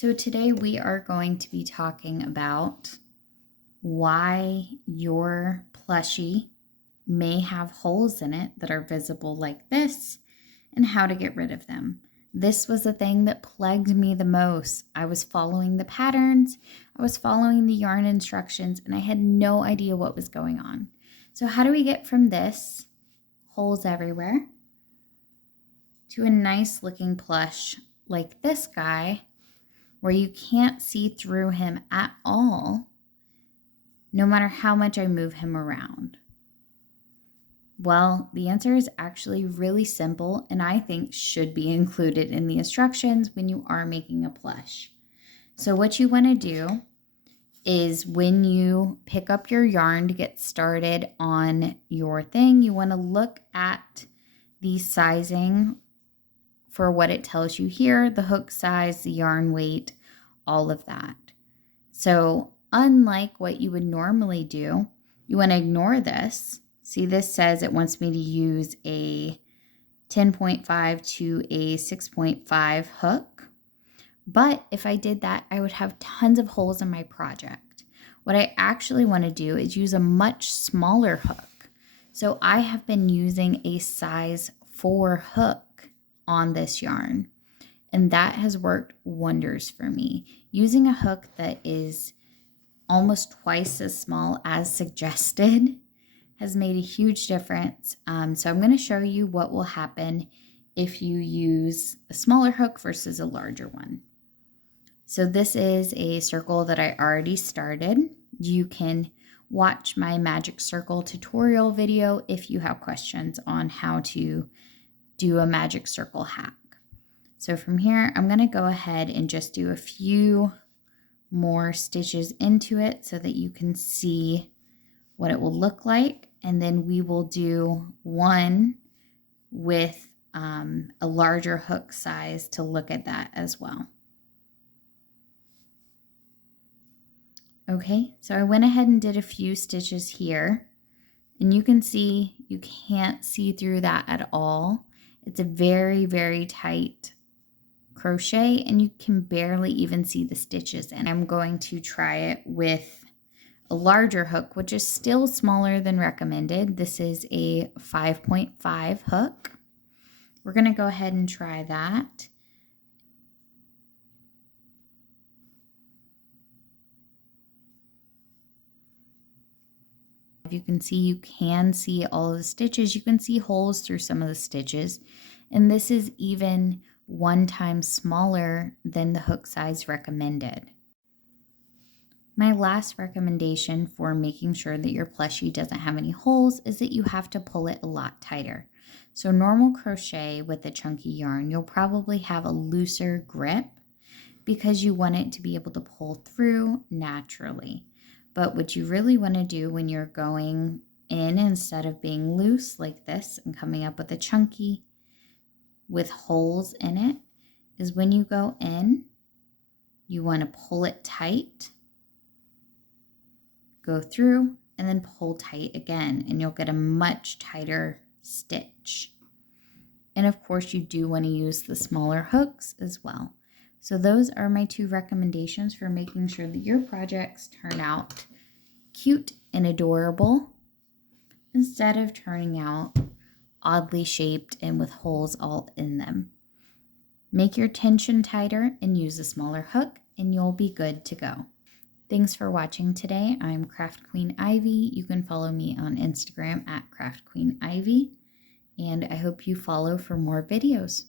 So today we are going to be talking about why your plushie may have holes in it that are visible like this and how to get rid of them. This was the thing that plagued me the most. I was following the patterns, I was following the yarn instructions, and I had no idea what was going on. So how do we get from this, holes everywhere, to a nice looking plush like this guy, where you can't see through him at all, no matter how much I move him around? Well, the answer is actually really simple, and I think should be included in the instructions when you are making a plush. So what you want to do is when you pick up your yarn to get started on your thing, you want to look at the sizing for what it tells you here, the hook size, the yarn weight, all of that. So unlike what you would normally do, you want to ignore this. See, this says it wants me to use a 10.5 to a 6.5 hook. But if I did that, I would have tons of holes in my project. What I actually want to do is use a much smaller hook. So I have been using a size 4 hook on this yarn, and that has worked wonders for me. Using a hook that is almost twice as small as suggested has made a huge difference. So I'm going to show you what will happen if you use a smaller hook versus a larger one. So this is a circle that I already started. You can watch my magic circle tutorial video if you have questions on how to do a magic circle hack. So from here, I'm going to go ahead and just do a few more stitches into it so that you can see what it will look like. And then we will do one with a larger hook size to look at that as well. Okay, so I went ahead and did a few stitches here, and you can see you can't see through that at all. It's a very, very tight crochet, and you can barely even see the stitches. And I'm going to try it with a larger hook, which is still smaller than recommended. This is a 5.5 hook. We're going to go ahead and try that. You can see all of the stitches. You can see holes through some of the stitches. And this is even 1 time smaller than the hook size recommended. My last recommendation for making sure that your plushie doesn't have any holes is that you have to pull it a lot tighter. So normal crochet with a chunky yarn, you'll probably have a looser grip because you want it to be able to pull through naturally. But what you really want to do when you're going in, instead of being loose like this and coming up with a chunky with holes in it, is when you go in, you want to pull it tight, go through, and then pull tight again, and you'll get a much tighter stitch. And of course, you do want to use the smaller hooks as well. So those are my 2 recommendations for making sure that your projects turn out cute and adorable instead of turning out oddly shaped and with holes all in them. Make your tension tighter and use a smaller hook, and you'll be good to go. Thanks for watching today. I'm Craft Queen Ivy. You can follow me on Instagram at Craft Queen Ivy, and I hope you follow for more videos.